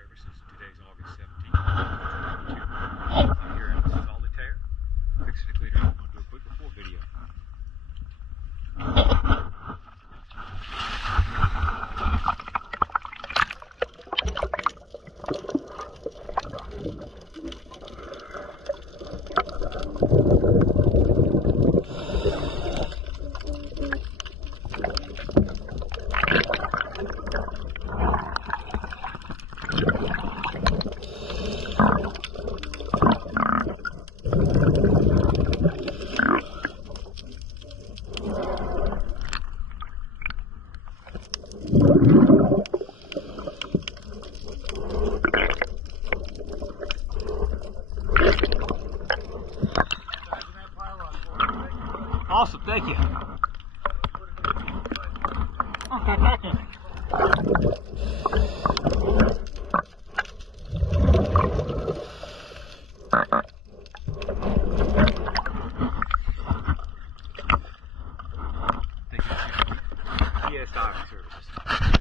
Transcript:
Services. Today's August 17th, 2022. I'm here in Solitaire, fixing to clean her up. I'm going to do a quick before video. Awesome, thank you. Okay, thank you. Thank you. Yes, Salvage Services.